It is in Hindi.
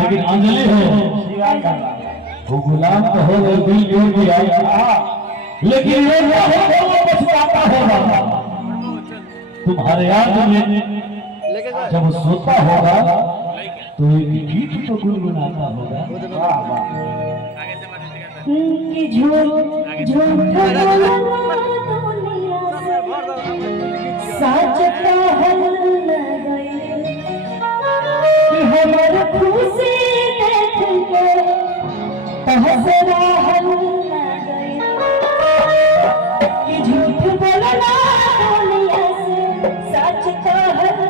लेकिन अंजलि हो वो गुलाम तो हो गई, दिल जोड़ भी आया, लेकिन ये ना हो वो पछताता होगा तुम्हारे याद में। जब वो सोता होगा तो एक गीत तो गुनगुनाता होगा। कि झूठ झूठ बोलना सच कहल गई कि हमर खुशी देख के तहसरा हल गई कि झूठ बोलना दुनिया से सच कहल